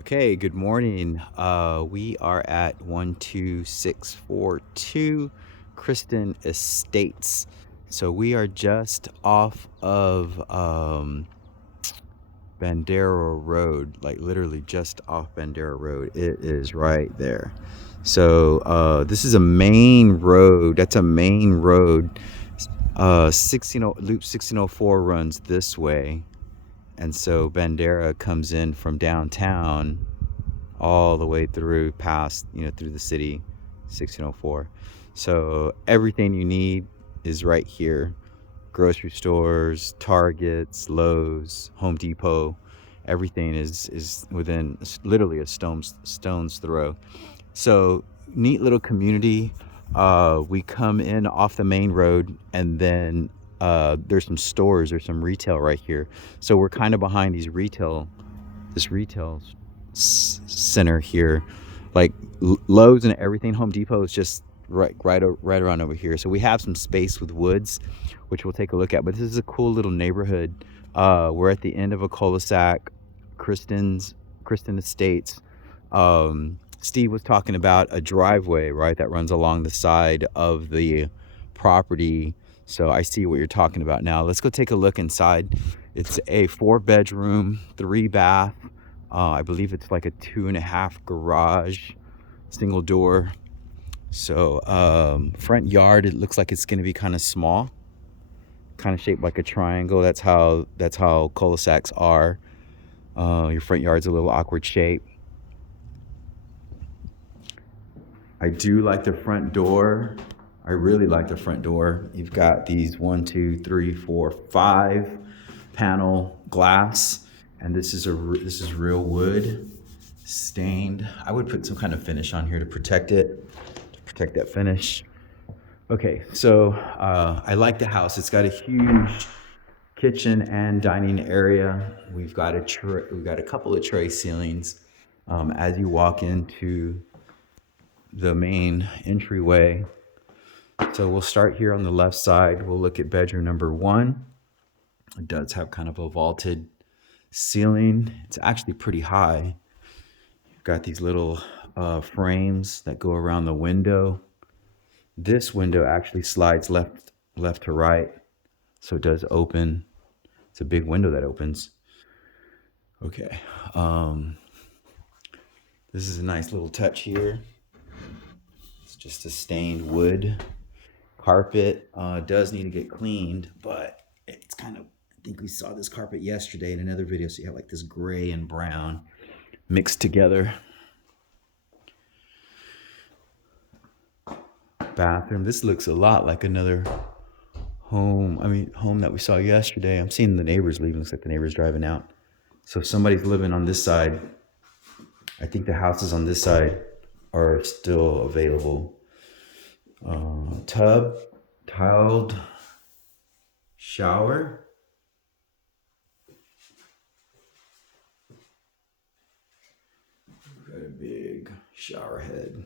Okay, good morning. We are at 12642 Kristen Estates. So we are just off of Bandera Road, like literally just off Bandera Road. It is right there. So this is a main road. That's a main road. 1604 runs this way. And so Bandera comes in from downtown all the way through past, through the city, 1604. So everything you need is right here. Grocery stores, Targets, Lowe's, Home Depot, everything is within literally a stone's throw. So neat little community. We come in off the main road, and then there's some stores, there's some retail right here. So we're kind of behind this retail center here, like Lowe's and everything. Home Depot is just right around over here. So we have some space with woods, which we'll take a look at. But this is a cool little neighborhood. We're at the end of a cul-de-sac, Kristen Estates. Steve was talking about a driveway, right, that runs along the side of the property. So I see what you're talking about now. Let's go take a look inside. It's a 4-bedroom, 3-bath. I believe it's like a 2.5 garage, single door. So front yard, it looks like it's going to be kind of small, kind of shaped like a triangle. That's how cul-de-sacs are. Your front yard's a little awkward shape. I do like the front door. I really like the front door. You've got these 1, 2, 3, 4, 5 panel glass, and this is real wood, stained. I would put some kind of finish on here to protect it, to protect that finish. Okay, so I like the house. It's got a huge kitchen and dining area. We've got a couple of tray ceilings. As you walk into the main entryway. So we'll start here on the left side. We'll look at bedroom number 1. It does have kind of a vaulted ceiling. It's actually pretty high. You've got these little frames that go around the window. This window actually slides left to right, so it does open. It's a big window that opens. Okay. This is a nice little touch here. It's just a stained wood carpet. Does need to get cleaned, but it's kind of, I think we saw this carpet yesterday in another video. So you have like this gray and brown mixed together. Bathroom. This looks a lot like another home that we saw yesterday. I'm seeing the neighbors leaving. Looks like the neighbors driving out. So if somebody's living on this side, I think the houses on this side are still available. Tub, tiled shower. Got a big shower head.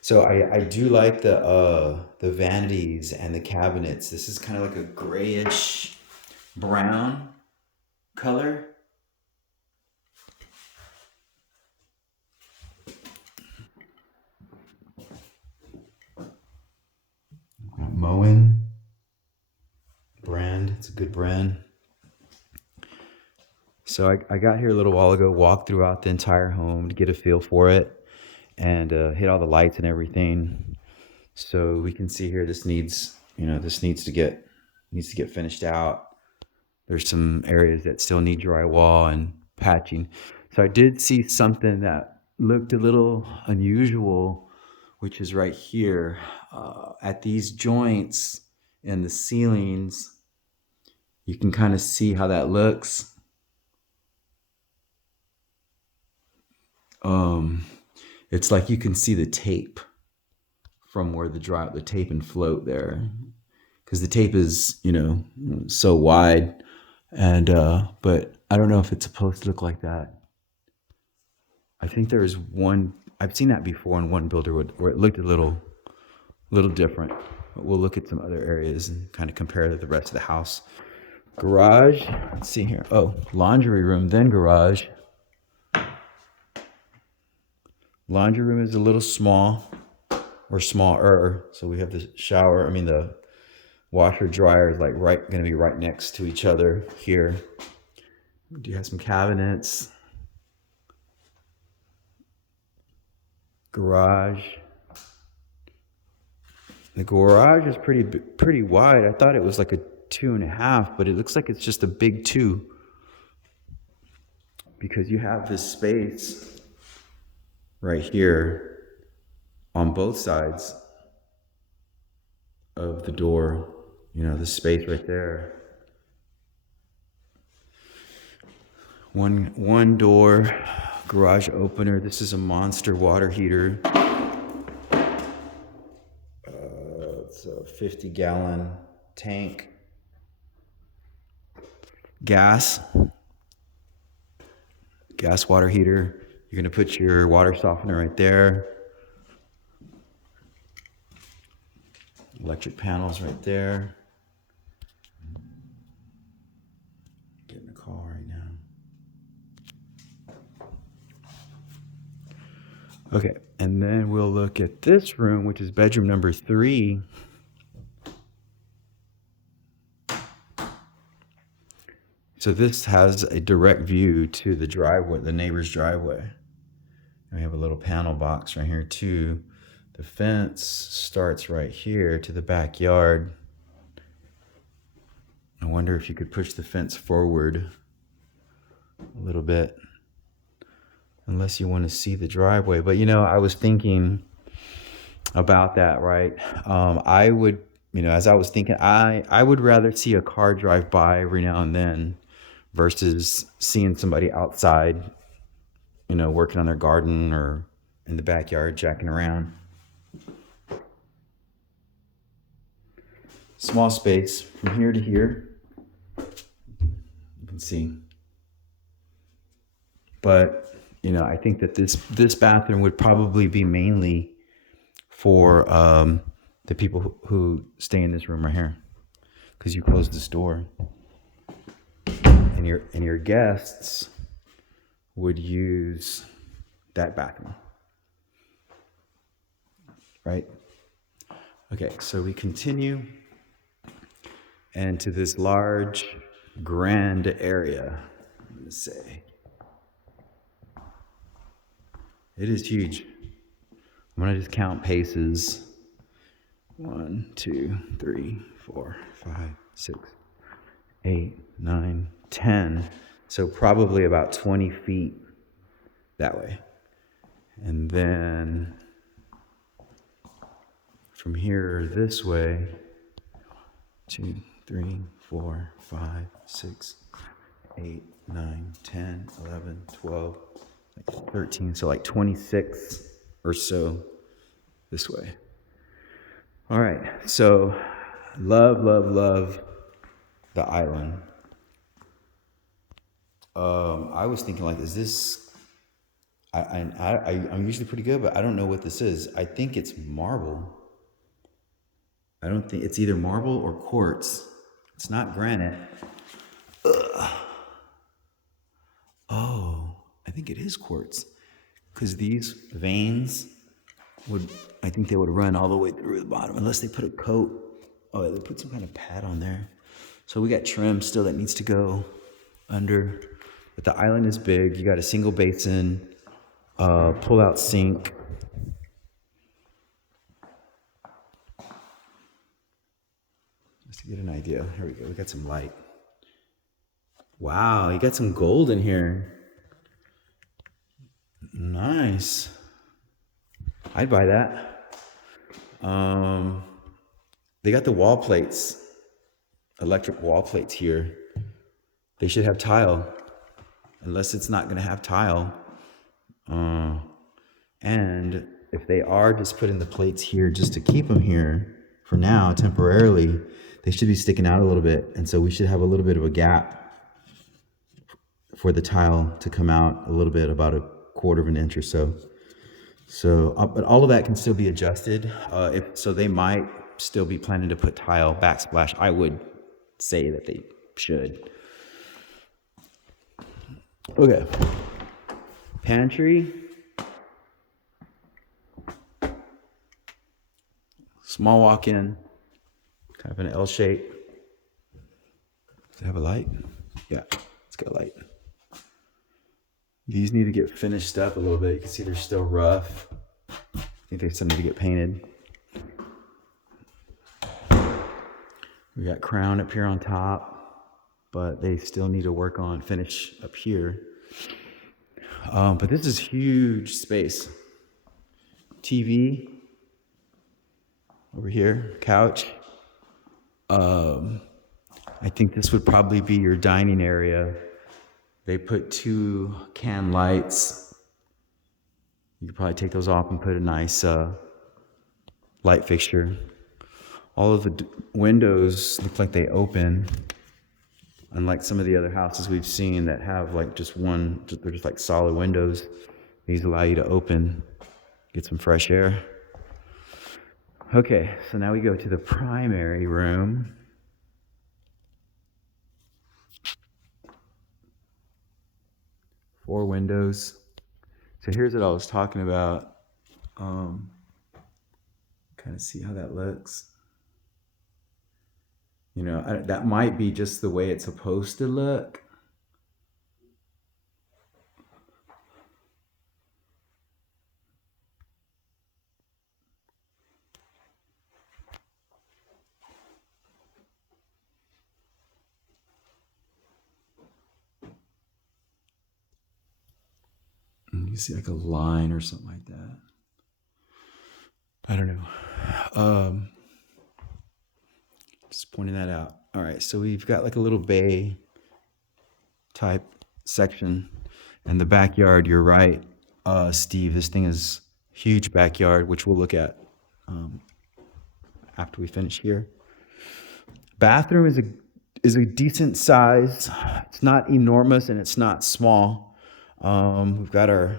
So I do like the vanities and the cabinets. This is kind of like a grayish brown color. Moen brand. It's a good brand. So I got here a little while ago, walked throughout the entire home to get a feel for it, and hit all the lights and everything. So we can see here this needs to get finished out. There's some areas that still need drywall and patching. So I did see something that looked a little unusual, which is right here at these joints in the ceilings. You can kind of see how that looks. It's like you can see the tape from where the tape and float there, because the tape is so wide, and but I don't know if it's supposed to look like that. I think there is one. I've seen that before in one builder where it looked a little different. But we'll look at some other areas and kind of compare to the rest of the house. Garage. Let's see here. Oh, laundry room, then garage. Laundry room is a little small, or smaller. So we have the shower. I mean, the washer dryer is like going to be right next to each other here. We do have some cabinets. Garage. The garage is pretty wide. I thought it was like a 2.5, but it looks like it's just a big 2 because you have this space right here on both sides of the door. You know, the space right there. One door, garage opener. This is a monster water heater. It's a 50-gallon tank. Gas water heater. You're gonna put your water softener right there. Electric panels right there. Getting a call right now. Okay, and then we'll look at this room, which is bedroom number 3. So this has a direct view to the driveway, the neighbor's driveway. And we have a little panel box right here too. The fence starts right here to the backyard. I wonder if you could push the fence forward a little bit, unless you want to see the driveway. But you know, I was thinking about that, right? I would, you know, as I was thinking, I would rather see a car drive by every now and then versus seeing somebody outside, you know, working on their garden or in the backyard jacking around. Small space from here to here. You can see. But, you know, I think that this bathroom would probably be mainly for the people who stay in this room right here, because you close this door, and your guests would use that bathroom, right? Okay, so we continue into this large, grand area. Let's say it is huge. I'm gonna just count paces. 1, 2, 3, 4, 5, 6, 8, 9, 10. So probably about 20 feet that way. And then from here this way, 2, 3, 4, 5, 6, 8, 9, 10, 11, 12, 13. So like 26 or so this way. All right, so love the island. I was thinking, like, is this? I'm usually pretty good, but I don't know what this is. I think it's marble. I don't think it's either marble or quartz. It's not granite. Ugh. Oh, I think it is quartz, because these veins I think they would run all the way through the bottom, unless they put a coat. Oh, they put some kind of pad on there. So we got trim still that needs to go under. But the island is big. You got a single basin, pull-out sink. Just to get an idea. Here we go. We got some light. Wow, you got some gold in here. Nice. I'd buy that. They got the wall plates, electric wall plates here. They should have tile, unless it's not going to have tile. And if they are just putting the plates here just to keep them here for now, temporarily, they should be sticking out a little bit. And so we should have a little bit of a gap for the tile to come out a little bit, about 1/4 of an inch or so. So, but all of that can still be adjusted. So they might still be planning to put tile backsplash. I would say that they should. Okay. Pantry. Small walk-in, kind of an L shape. Does it have a light? Yeah, it's got a light. These need to get finished up a little bit. You can see they're still rough. I think they still need to get painted. We got crown up here on top, but they still need to work on finish up here. But this is huge space. TV over here, couch. I think this would probably be your dining area. They put 2 can lights. You could probably take those off and put a nice light fixture. All of the windows look like they open, unlike some of the other houses we've seen that have like just one, they're just like solid windows. These allow you to open, get some fresh air. Okay, so now we go to the primary room. Four windows. So here's what I was talking about. Kind of see how that looks. You know, that might be just the way it's supposed to look. You see like a line or something like that. I don't know. Just pointing that out. All right, so we've got like a little bay type section. And the backyard, you're right, Steve. This thing is huge backyard, which we'll look at after we finish here. Bathroom is a decent size. It's not enormous and it's not small. We've got our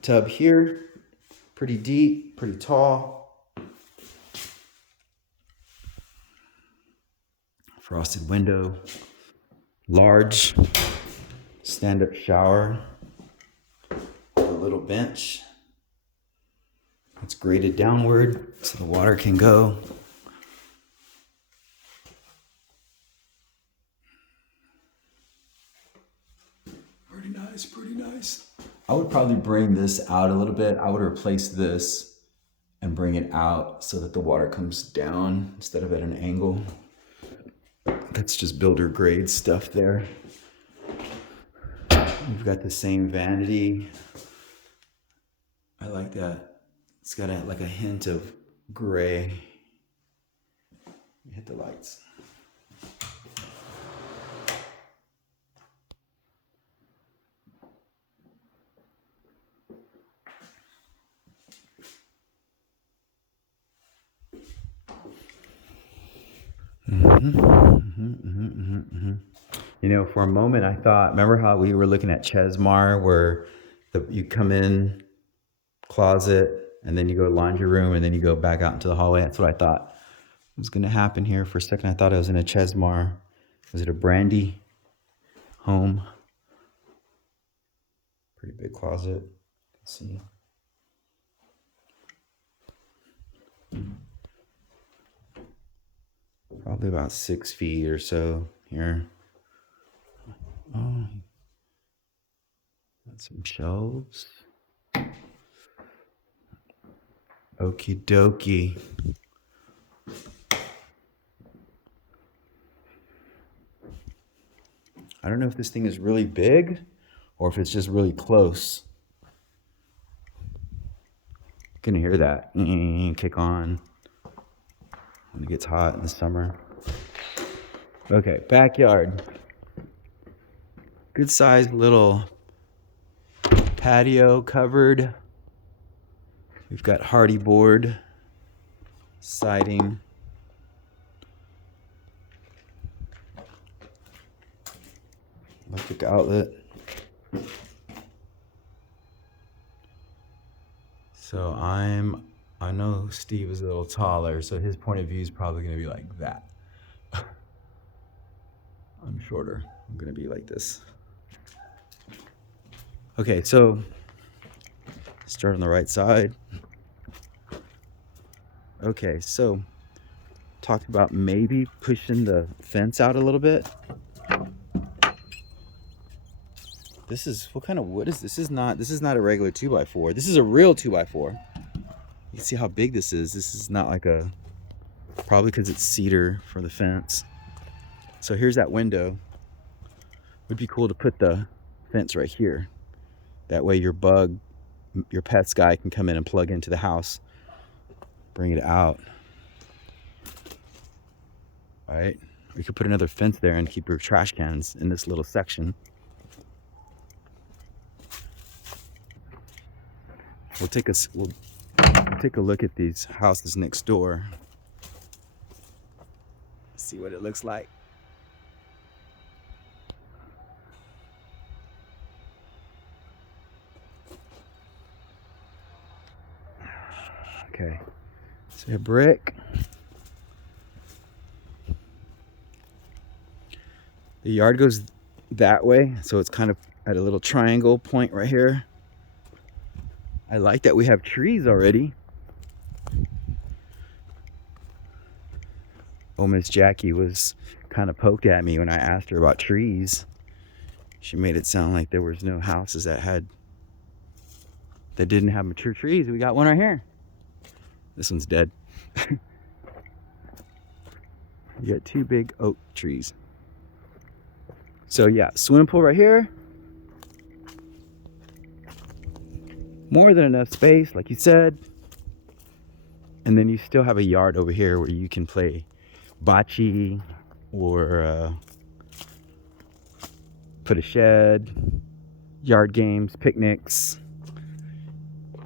tub here, pretty deep, pretty tall. Frosted window, large stand-up shower, a little bench. It's graded downward so the water can go. Pretty nice, pretty nice. I would probably bring this out a little bit. I would replace this and bring it out so that the water comes down instead of at an angle. That's just builder grade stuff there. We've got the same vanity. I like that. It's got like a hint of gray. Hit the lights. You know, for a moment I thought, remember how we were looking at Chesmar where you come in closet and then you go laundry room and then you go back out into the hallway? That's what I thought was going to happen here. For a second I thought I was in a Chesmar. Was it a Brandy home? Pretty big closet. Let's see. Probably about 6 feet or so here. Oh, got some shelves. Okie dokie. I don't know if this thing is really big or if it's just really close. You can hear that kick on when it gets hot in the summer. Okay, backyard. Good sized little patio covered. We've got hardy board siding. Electric outlet. So I know Steve is a little taller, so his point of view is probably going to be like that. I'm shorter. I'm going to be like this. Okay, so start on the right side. Okay, so talked about maybe pushing the fence out a little bit. This is, what kind of wood is this? This is not a regular 2x4. This is a real 2x4. You can see how big this is. This is not like a, probably because it's cedar for the fence. So here's that window. Would be cool to put the fence right here. That way your pet's guy can come in and plug into the house, bring it out. All right, we could put another fence there and keep your trash cans in this little section. We'll take a look at these houses next door. See what it looks like. Okay, so a brick. The yard goes that way, so it's kind of at a little triangle point right here. I like that we have trees already. Oh, Miss Jackie was kind of poked at me when I asked her about trees. She made it sound like there was no houses that didn't have mature trees. We got one right here. This one's dead. You got 2 big oak trees. So yeah, swimming pool right here. More than enough space, like you said. And then you still have a yard over here where you can play bocce or put a shed, yard games, picnics.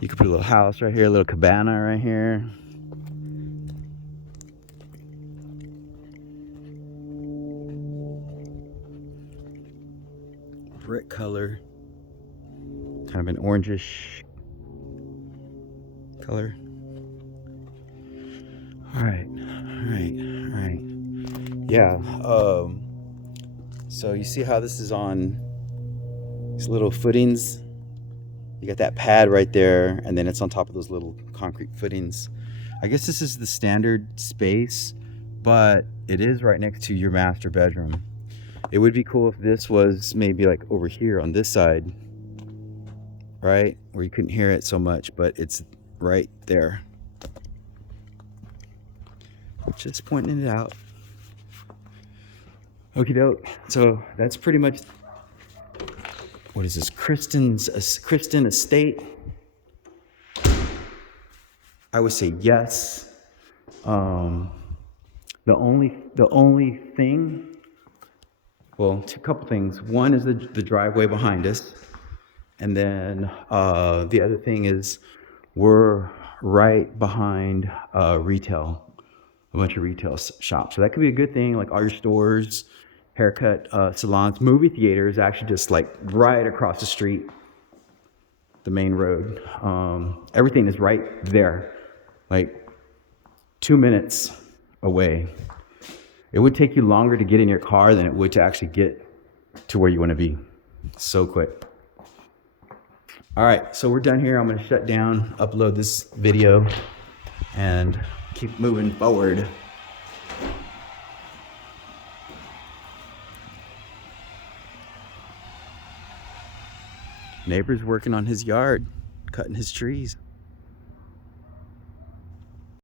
You could put a little house right here, a little cabana right here. Brick color, kind of an orangish color. All right. Yeah. So you see how this is on these little footings? You got that pad right there, and then it's on top of those little concrete footings. I guess this is the standard space, but it is right next to your master bedroom. It would be cool if this was maybe like over here on this side, right? Where you couldn't hear it so much, but it's right there. Just pointing it out. Okie doke. So that's pretty much, what is this? Kristen estate. I would say yes. The only thing, well, a couple things. One is the driveway behind us, and then the other thing is we're right behind retail, a bunch of retail shops. So that could be a good thing, like all your stores, haircut salons, movie theaters, actually just like right across the street, the main road. Everything is right there, like 2 minutes away. It would take you longer to get in your car than it would to actually get to where you want to be. So quick. All right, so we're done here. I'm going to shut down, upload this video, and keep moving forward. Neighbor's working on his yard, cutting his trees.